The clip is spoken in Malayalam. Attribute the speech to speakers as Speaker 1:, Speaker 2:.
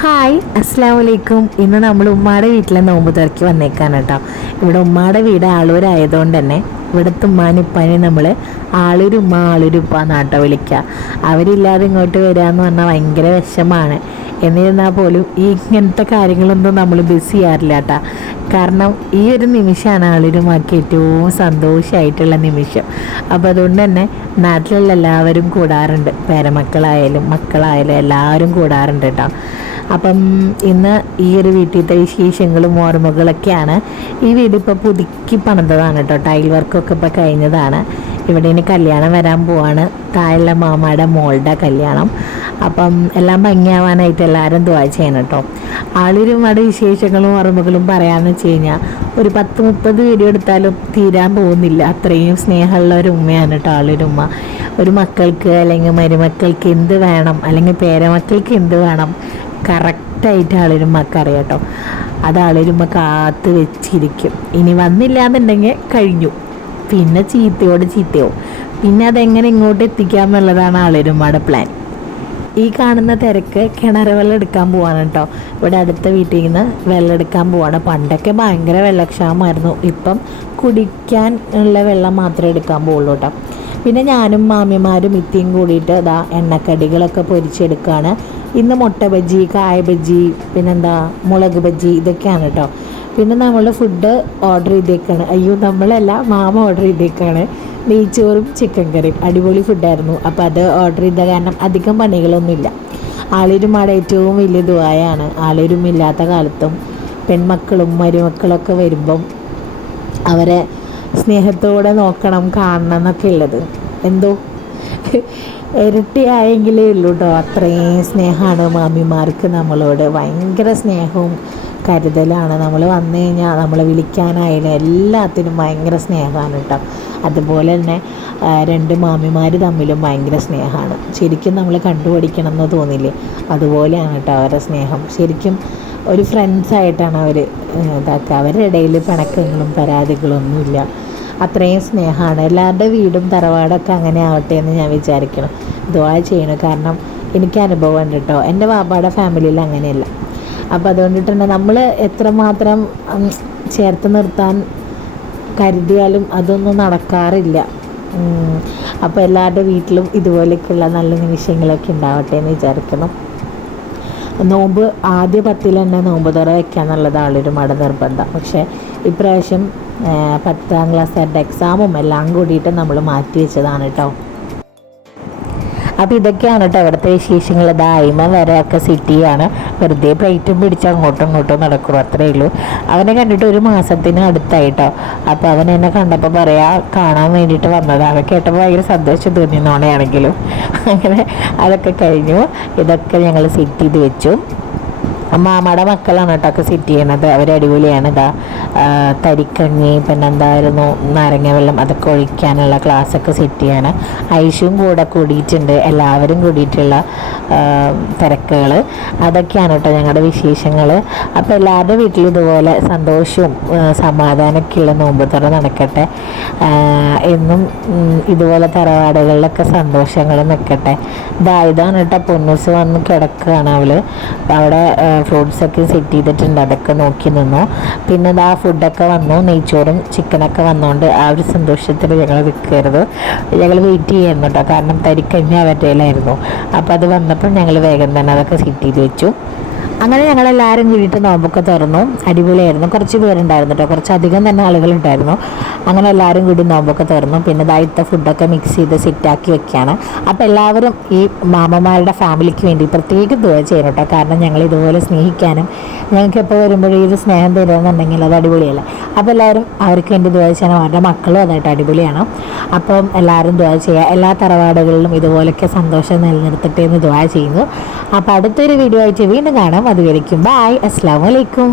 Speaker 1: ഹായ് അസ്സാം വലൈക്കും ഇന്ന് നമ്മൾ ഉമ്മാടെ വീട്ടിലെ നോമ്പ് തുറക്കി വന്നേക്കാണ് കേട്ടോ. ഇവിടെ ഉമ്മാടെ വീട് ആളൂരായതുകൊണ്ട് തന്നെ ഇവിടുത്തെ ഉമ്മാനിപ്പാനെ നമ്മൾ ആളൊരുമ്മ ആളൊരുപ്പ നാട്ടോ വിളിക്കുക അവരില്ലാതെ ഇങ്ങോട്ട് വരിക എന്ന് പറഞ്ഞാൽ ഭയങ്കര വിഷമാണ്. എന്നിരുന്നാൽ പോലും ഈ ഇങ്ങനത്തെ കാര്യങ്ങളൊന്നും നമ്മൾ ബിസി ചെയ്യാറില്ല കേട്ടോ. കാരണം ഈ ഒരു നിമിഷമാണ് ആളൊരുമാക്കി ഏറ്റവും സന്തോഷമായിട്ടുള്ള നിമിഷം. അപ്പോൾ അതുകൊണ്ട് തന്നെ നാട്ടിലുള്ള എല്ലാവരും കൂടാറുണ്ട്. പേരമക്കളായാലും മക്കളായാലും എല്ലാവരും കൂടാറുണ്ട് കേട്ടോ. അപ്പം ഇന്ന് ഈ ഒരു വീട്ടിലത്തെ വിശേഷങ്ങളും ഓർമ്മകളൊക്കെയാണ്. ഈ വീട് ഇപ്പോൾ പുതുക്കി പണിതതാണ് കേട്ടോ ടൈൽ വർക്കൊക്കെ ഇപ്പോൾ കഴിഞ്ഞതാണ്. ഇവിടെ ഇനി കല്യാണം വരാൻ പോവാണ്. താഴെയുള്ള മാമയുടെ മോളുടെ കല്യാണം. അപ്പം എല്ലാം ഭംഗിയാവാനായിട്ട് എല്ലാവരും ദ്വാ ചെയ്യണം കേട്ടോ ആളൊരുപാട് വിശേഷങ്ങളും ഓർമ്മകളും പറയാമെന്ന് വെച്ച് കഴിഞ്ഞാൽ ഒരു പത്ത് മുപ്പത് വീഡിയോ എടുത്താലും തീരാൻ പോകുന്നില്ല. അത്രയും സ്നേഹമുള്ള ഒരു ഉമ്മയാണ് കേട്ടോ ആളൊരുമ്മ. ഒരു മക്കൾക്ക് അല്ലെങ്കിൽ മരുമക്കൾക്ക് എന്ത് വേണം അല്ലെങ്കിൽ പേരമക്കൾക്ക് എന്ത് വേണം കറക്റ്റായിട്ട് ആളിരുമ്മക്ക് അറിയാം കേട്ടോ അത് ആളിരുമ്മ കാത്ത് വെച്ചിരിക്കും. ഇനി വന്നില്ല എന്നുണ്ടെങ്കിൽ കഴിഞ്ഞു. പിന്നെ ചീത്തയോട് ചീത്തയോ പിന്നെ അതെങ്ങനെ ഇങ്ങോട്ട് എത്തിക്കാമെന്നുള്ളതാണ് ആളിരുമ്മയുടെ പ്ലാൻ ഈ കാണുന്ന തിരക്ക് കിണർ വെള്ളം എടുക്കാൻ പോവാണ് കേട്ടോ. ഇവിടെ അടുത്ത വീട്ടിൽ നിന്ന് വെള്ളം എടുക്കാൻ പോവാണ്. പണ്ടൊക്കെ ഭയങ്കര വെള്ളക്ഷാമമായിരുന്നു. ഇപ്പം കുടിക്കാൻ ഉള്ള വെള്ളം മാത്രമേ എടുക്കാൻ പോവുള്ളൂ കേട്ടോ. പിന്നെ ഞാനും മാമിമാരും ഇത്തിയും കൂടിയിട്ട് ഇതാ എണ്ണക്കടികളൊക്കെ പൊരിച്ചെടുക്കുകയാണ് ഇന്ന് മുട്ട ബജ്ജി കായ ബജ്ജി പിന്നെന്താ മുളക് ബജ്ജി ഇതൊക്കെയാണ് കേട്ടോ. പിന്നെ നമ്മൾ ഫുഡ് ഓർഡർ ചെയ്തേക്കാണ്. അയ്യോ നമ്മളല്ല മാമ ഓർഡർ ചെയ്തേക്കാണ്. നെയ്ച്ചോറും ചിക്കൻ കറിയും. അടിപൊളി ഫുഡായിരുന്നു അപ്പോൾ അത് ഓർഡർ ചെയ്ത കാരണം അധികം പണികളൊന്നുമില്ല. ആളൊരുമാടെ ഏറ്റവും വലിയ ദുബായാണ് ആളൊരുമില്ലാത്ത കാലത്തും പെൺമക്കളും മരുമക്കളൊക്കെ വരുമ്പം അവരെ സ്നേഹത്തോടെ നോക്കണം കാണണം എന്നൊക്കെ ഉള്ളത്. എന്തോ? ഇരട്ടിയായെങ്കിലേ ഉള്ളൂ കേട്ടോ അത്രയും സ്നേഹമാണ് മാമിമാർക്ക് നമ്മളോട്. ഭയങ്കര സ്നേഹവും കരുതലാണ്. നമ്മൾ വന്നു കഴിഞ്ഞാൽ നമ്മളെ വിളിക്കാനായാലും എല്ലാത്തിനും ഭയങ്കര സ്നേഹമാണ് കേട്ടോ അതുപോലെ തന്നെ രണ്ട് മാമിമാർ തമ്മിലും ഭയങ്കര സ്നേഹമാണ്. ശരിക്കും നമ്മൾ കണ്ടുപഠിക്കണം എന്ന് തോന്നില്ലേ? അതുപോലെയാണ് കേട്ടോ അവരുടെ സ്നേഹം. ശരിക്കും ഒരു ഫ്രണ്ട്സായിട്ടാണ് അവർ ഇതാക്കുക. അവരുടെ ഇടയിൽ പിണക്കങ്ങളും പരാതികളൊന്നുമില്ല അത്രയും സ്നേഹമാണ്. എല്ലാവരുടെ വീടും തറവാടൊക്കെ അങ്ങനെ ആവട്ടെ എന്ന് ഞാൻ വിചാരിക്കണം. ദുവാ ചെയ്യണം. കാരണം എനിക്ക് അനുഭവം ഉണ്ട് കേട്ടോ. എന്റെ ബാബയുടെ ഫാമിലിയിൽ അങ്ങനെയല്ല. അപ്പോൾ അതുകൊണ്ടിട്ട് തന്നെ നമ്മൾ എത്രമാത്രം ചേർത്ത് നിർത്താൻ കരുതിയാലും അതൊന്നും നടക്കാറില്ല. അപ്പോൾ എല്ലാവരുടെ വീട്ടിലും ഇതുപോലെയൊക്കെയുള്ള നല്ല നിമിഷങ്ങളൊക്കെ ഉണ്ടാവട്ടെ എന്ന് വിചാരിക്കണം നോമ്പ് ആദ്യ പത്തിൽ തന്നെ നോമ്പ് തുറ വയ്ക്കുക എന്നുള്ളതാണ് ഒരു മട നിർബന്ധം പക്ഷേ ഇപ്രാവശ്യം പത്താം ക്ലാസ്സുകാരുടെ എക്സാമും എല്ലാം കൂടിയിട്ട് നമ്മൾ മാറ്റി വെച്ചതാണ് കേട്ടോ അപ്പോൾ ഇതൊക്കെയാണ് കേട്ടോ അവിടുത്തെ വിശേഷങ്ങൾ ദായ്മ വരെ ഒക്കെ സിറ്റിയാണ്. വെറുതെ പ്ലേറ്റും പിടിച്ച് അങ്ങോട്ടും ഇങ്ങോട്ടും നടക്കുള്ളൂ അത്രയേ ഉള്ളൂ. അവനെ കണ്ടിട്ട് ഒരു മാസത്തിന് അടുത്തായിട്ടോ. അപ്പോൾ അവൻ എന്നെ കണ്ടപ്പോൾ പറയാ കാണാൻ വേണ്ടിയിട്ട് വന്നതാണ് കേട്ടപ്പോൾ ഭയങ്കര സന്തോഷം തോന്നി നോണയാണെങ്കിലും. അങ്ങനെ അതൊക്കെ കഴിഞ്ഞു. ഇതൊക്കെ ഞങ്ങൾ സെറ്റ് ചെയ്ത് വെച്ചു. മാമയുടെ മക്കളാണ് കേട്ടോ ഒക്കെ സെറ്റ് ചെയ്യണത് അവർ അടിപൊളിയാണ്. ഇതാ തരിക്കഞ്ഞി പിന്നെ എന്തായിരുന്നു നാരങ്ങ വെള്ളം അതൊക്കെ ഒഴിക്കാനുള്ള ക്ലാസ്സൊക്കെ സെറ്റ് ചെയ്യാണ്. ഐഷും കൂടെ കൂടിയിട്ടുണ്ട് എല്ലാവരും കൂടിയിട്ടുള്ള തിരക്കുകൾ അതൊക്കെയാണ് കേട്ടോ ഞങ്ങളുടെ വിശേഷങ്ങൾ അപ്പോൾ എല്ലാവരുടെ വീട്ടിലും ഇതുപോലെ സന്തോഷവും സമാധാനമൊക്കെയുള്ള നോമ്പ് തുറ നടക്കട്ടെ. എന്നും ഇതുപോലെ തറവാടുകളിലൊക്കെ സന്തോഷങ്ങൾ നിൽക്കട്ടെ. ഇതാ ഇതാണ് കേട്ടോ പൊന്നൂസ് വന്ന് കിടക്കുകയാണ് അവൾ അവിടെ ഫ്രൂട്ട്സൊക്കെ സെറ്റ് ചെയ്തിട്ടുണ്ട് അതൊക്കെ നോക്കി നിന്നു. പിന്നെ ആ ഫുഡൊക്കെ വന്നു. നെയ്ച്ചോറും ചിക്കനൊക്കെ വന്നുകൊണ്ട് ആ ഒരു സന്തോഷത്തിൽ ഞങ്ങൾ നിൽക്കരുത് ഞങ്ങൾ വെയിറ്റ് ചെയ്യായിരുന്നു കേട്ടോ കാരണം തരിക്കഞ്ഞ അവരുടെ അപ്പോൾ അത് വന്നപ്പോൾ ഞങ്ങൾ വേഗം തന്നെ അതൊക്കെ സെറ്റ് ചെയ്ത് വെച്ചു. അങ്ങനെ ഞങ്ങൾ എല്ലാവരും കൂടിയിട്ട് നോമ്പൊക്കെ തുറന്നു. അടിപൊളിയായിരുന്നു. കുറച്ച് പേരുണ്ടായിരുന്നു കേട്ടോ കുറച്ച് അധികം തന്നെ ആളുകളുണ്ടായിരുന്നു. അങ്ങനെ എല്ലാവരും കൂടി നോമ്പൊക്കെ തുറന്നു. പിന്നെ ഇതായിട്ട് ഫുഡൊക്കെ മിക്സ് ചെയ്ത് സെറ്റാക്കി വെക്കുകയാണ് അപ്പോൾ എല്ലാവരും ഈ മാമമാരുടെ ഫാമിലിക്ക് വേണ്ടി പ്രത്യേകം ദുവ ചെയ്യണം കേട്ടോ കാരണം ഞങ്ങൾ ഇതുപോലെ സ്നേഹിക്കാനും ഞങ്ങൾക്ക് എപ്പോൾ വരുമ്പോഴും ഈ ഒരു സ്നേഹം തരുമെന്നുണ്ടെങ്കിൽ അത് അടിപൊളിയല്ല. അപ്പോൾ എല്ലാവരും അവർക്ക് വേണ്ടി ദുവ ചെയ്യണം. അവരുടെ മക്കളും അതായിട്ട് അടിപൊളിയാണ്. അപ്പം എല്ലാവരും ദുവ ചെയ്യുക എല്ലാ തറവാടുകളിലും ഇതുപോലൊക്കെ സന്തോഷം നിലനിർത്തട്ടെ എന്ന് ദുവ ചെയ്യുന്നു. അപ്പോൾ അടുത്തൊരു വീഡിയോ ആയിട്ട് വീണ്ടും കാണാം. അതുവരെയ്ക്കും ബായ് അസ്സാം വലൈക്കും